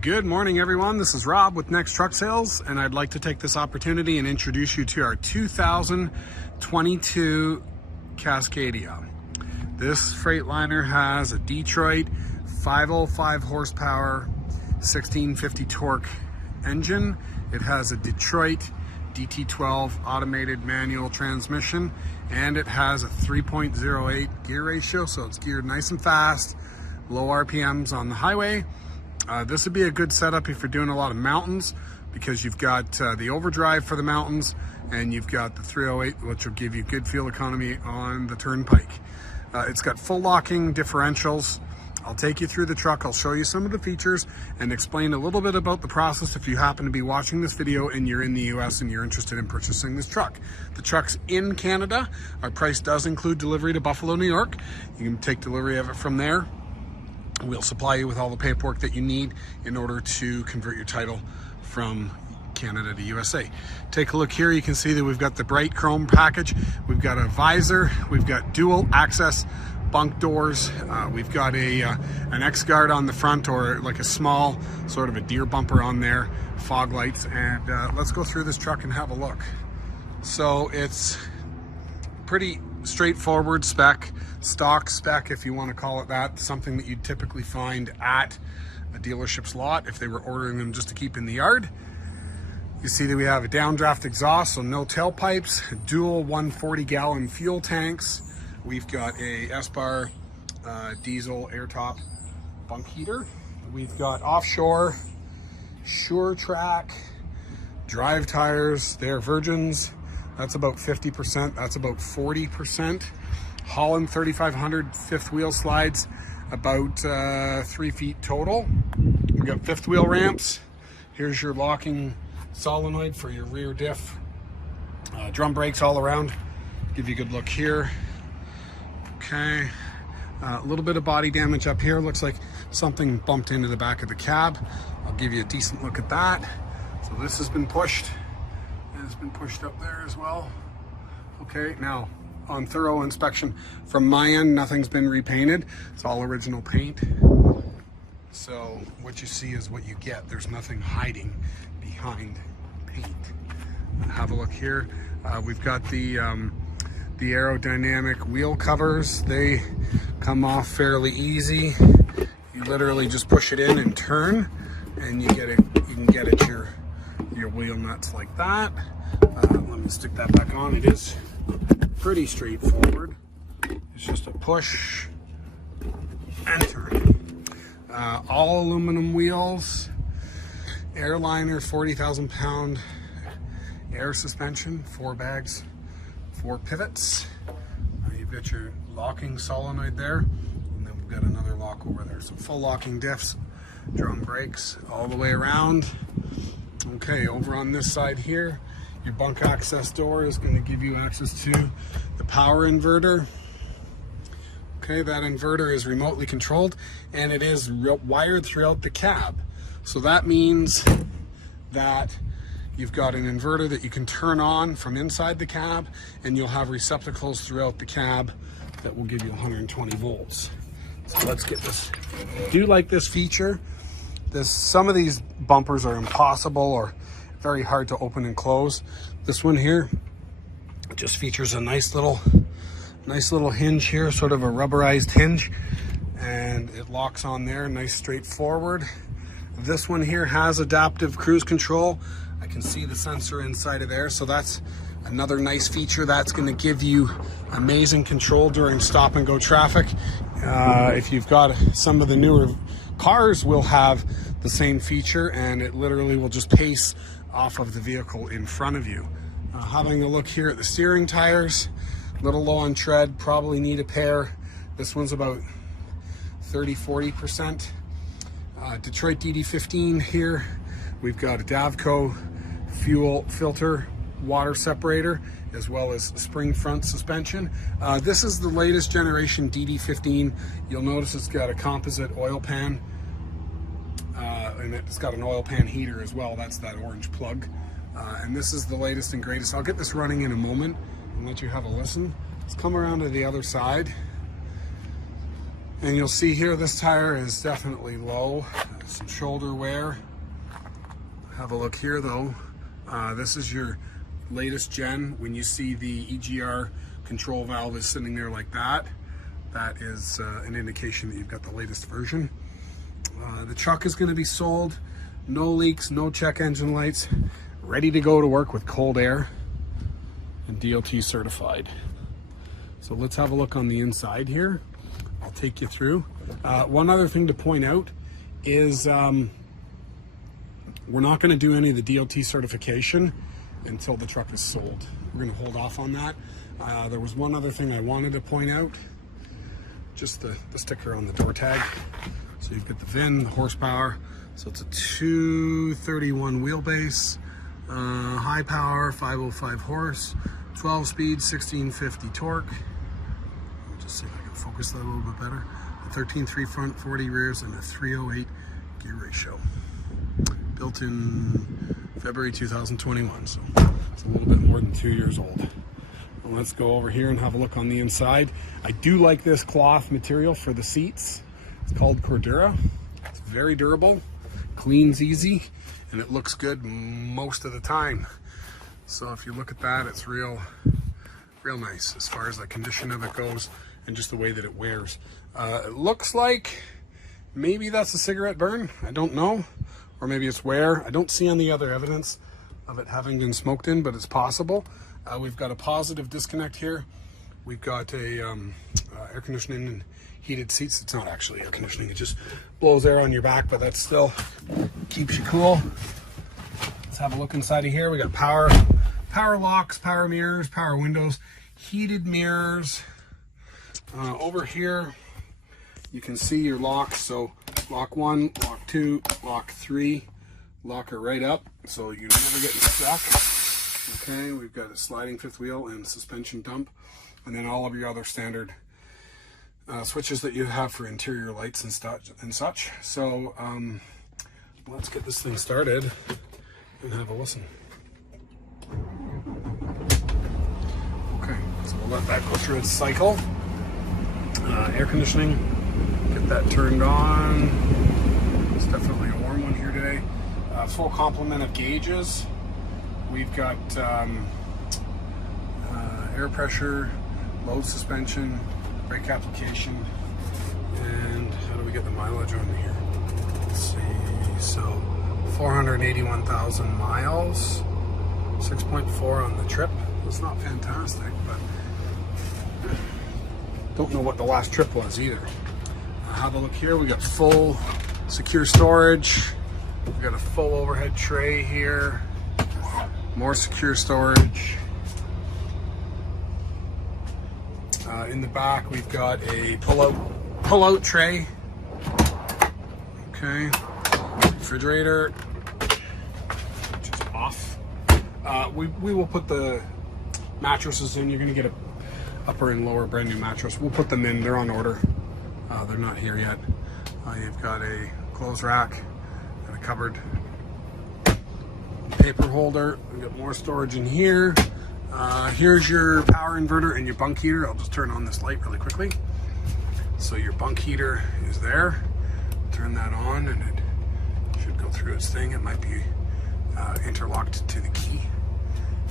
Good morning, everyone. This is Rob with Next Truck Sales, and I'd like to take this opportunity and introduce you to our 2022 Cascadia. This Freightliner has a Detroit 505 horsepower, 1650 torque engine. It has a Detroit DT12 automated manual transmission, and it has a 3.08 gear ratio, so it's geared nice and fast, low RPMs on the highway. This would be a good setup if you're doing a lot of mountains, because you've got the Overdrive for the mountains, and you've got the 308, which will give you good fuel economy on the turnpike. It's got full locking differentials. I'll take you through the truck. I'll show you some of the features and explain a little bit about the process if you happen to be watching this video and you're in the US and you're interested in purchasing this truck. The truck's in Canada. Our price does include delivery to Buffalo, New York. You can take delivery of it from there. We'll supply you with all the paperwork that you need in order to convert your title from Canada to USA. Take a look here. You can see that we've got the bright chrome package. We've got a visor. We've got dual access bunk doors. We've got an X-guard on the front, or like a small sort of a deer bumper on there, fog lights, and let's go through this truck and have a look. So it's pretty straightforward spec, stock spec if you want to call it that, something that you'd typically find at a dealership's lot if they were ordering them just to keep in the yard. You see that we have a downdraft exhaust, so no tailpipes, dual 140-gallon fuel tanks. We've got a S-bar diesel air-top bunk heater. We've got offshore Sure Track drive tires. They're Virgins. That's about 50%. That's about 40%. Holland 3500 fifth wheel slides, about 3 feet total. We've got fifth wheel ramps. Here's your locking solenoid for your rear diff. Drum brakes all around. Give you a good look here. Okay, a little bit of body damage up here. Looks like something bumped into the back of the cab. I'll give you a decent look at that. So this has been pushed, and it's been pushed up there as well. Okay, now on thorough inspection from my end, nothing's been repainted. It's all original paint. So what you see is what you get. There's nothing hiding behind paint. Have a look here. We've got the aerodynamic wheel covers. They come off fairly easy. You literally just push it in and turn, and you get it. You can get at your wheel nuts like that. Let me stick that back on. It is pretty straightforward. It's just a push and turn. All aluminum wheels. Airliner 40,000 pound air suspension, 4 bags, 4 pivots. You've got your locking solenoid there, and then we've got another lock over there. So full locking diffs, drum brakes all the way around. Okay, over on this side here, your bunk access door is going to give you access to the power inverter. Okay, that inverter is remotely controlled, and it is wired throughout the cab. So that means that you've got an inverter that you can turn on from inside the cab, and you'll have receptacles throughout the cab that will give you 120 volts. So let's get this. I do like this feature. Some of these bumpers are impossible or very hard to open and close. This one here just features a nice little hinge here, sort of a rubberized hinge, and it locks on there, nice straightforward. This one here has adaptive cruise control. I can see the sensor inside of there, so that's another nice feature. That's going to give you amazing control during stop and go traffic. If you've got some of the newer cars, will have the same feature, and it literally will just pace off of the vehicle in front of you. Having a look here at the steering tires, a little low on tread, probably need a pair. This one's about 30-40%. Detroit DD15 here. We've got a Davco fuel filter water separator, as well as spring front suspension. This is the latest generation DD15. You'll notice it's got a composite oil pan, and it's got an oil pan heater as well. That's that orange plug. And this is the latest and greatest. I'll get this running in a moment and let you have a listen. Let's come around to the other side. And you'll see here, this tire is definitely low. some shoulder wear. Have a look here though. This is your latest gen. When you see the EGR control valve is sitting there like that, that is an indication that you've got the latest version. The truck is going to be sold, no leaks, no check engine lights, ready to go to work with cold air and DOT certified. So let's have a look on the inside here. I'll take you through. One other thing to point out is we're not going to do any of the DOT certification until the truck is sold. We're going to hold off on that. There was one other thing I wanted to point out, just the sticker on the door tag. So you've got the VIN, the horsepower. So it's a 231 wheelbase, high power, 505 horse, 12 speed, 1650 torque. Let me just see if I can focus that a little bit better. A 13.3 front, 40 rears, and a 308 gear ratio. Built in February 2021, so it's a little bit more than 2 years old. Well, let's go over here and have a look on the inside. I do like this cloth material for the seats. It's called Cordura. It's very durable, cleans easy, and it looks good most of the time. So if you look at that, it's real nice as far as the condition of it goes and just the way that it wears. It looks like maybe that's a cigarette burn. I don't know. Or maybe it's wear. I don't see any other evidence of it having been smoked in, but it's possible. We've got a positive disconnect here. We've got a air conditioning and heated seats. It's not actually air conditioning. It just blows air on your back, but that still keeps you cool. Let's have a look inside of here. We got power locks, power mirrors, power windows, heated mirrors. Over here, you can see your locks. So lock 1, lock 2, lock 3, lock her right up, so you're never getting stuck. Okay, we've got a sliding fifth wheel and suspension dump, and then all of your other standard switches that you have for interior lights and such. So let's get this thing started and have a listen. Okay, so we'll let that go through its cycle. Air conditioning, get that turned on. It's definitely a warm one here today. Full complement of gauges. We've got air pressure, load suspension, brake application, and how do we get the mileage on here? Let's see, so 481,000 miles, 6.4 on the trip. It's not fantastic, but don't know what the last trip was either. Have a look here. We got full secure storage. We've got a full overhead tray here. More secure storage. In the back, we've got a pull-out tray. Okay. Refrigerator, which is off. We will put the mattresses in. You're going to get a upper and lower brand new mattress. We'll put them in. They're on order. They're not here yet. You've got a clothes rack and a cupboard. Paper holder. We've got more storage in here. Here's your power inverter and your bunk heater. I'll just turn on this light really quickly. So your bunk heater is there. Turn that on and it should go through its thing. It might be interlocked to the key.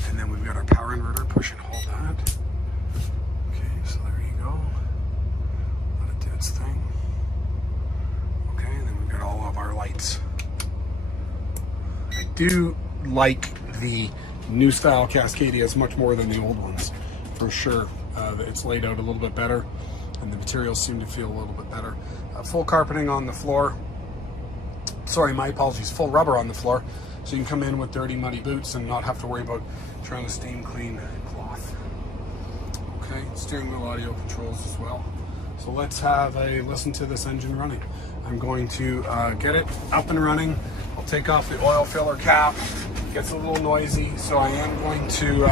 And then we've got our power inverter. Push and hold that. Okay, so there you go. Let it do its thing. Okay, and then we've got all of our lights. I do like the new style Cascadias much more than the old ones, for sure. It's laid out a little bit better and the materials seem to feel a little bit better. Full carpeting on the floor. Sorry, my apologies. Full rubber on the floor, so you can come in with dirty, muddy boots and not have to worry about trying to steam clean cloth. Okay, steering wheel audio controls as well. So let's have a listen to this engine running. I'm going to get it up and running. I'll take off the oil filler cap. It gets a little noisy, so I am going to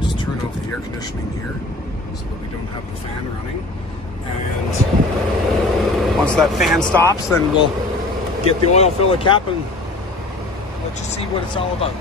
just turn off the air conditioning here so that we don't have the fan running. And once that fan stops, then we'll get the oil filler cap and let you see what it's all about.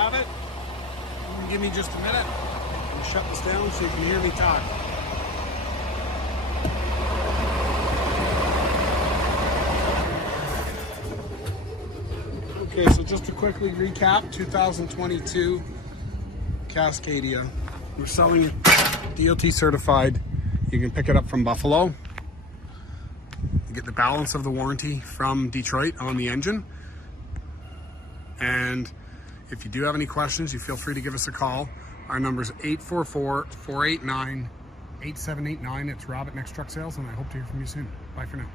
have it. You can give me just a minute. I'll shut this down so you can hear me talk. Okay, so just to quickly recap, 2022 Cascadia. We're selling it DOT certified. You can pick it up from Buffalo. You get the balance of the warranty from Detroit on the engine. And if you do have any questions, you feel free to give us a call. Our number is 844-489-8789. It's Rob at Next Truck Sales, and I hope to hear from you soon. Bye for now.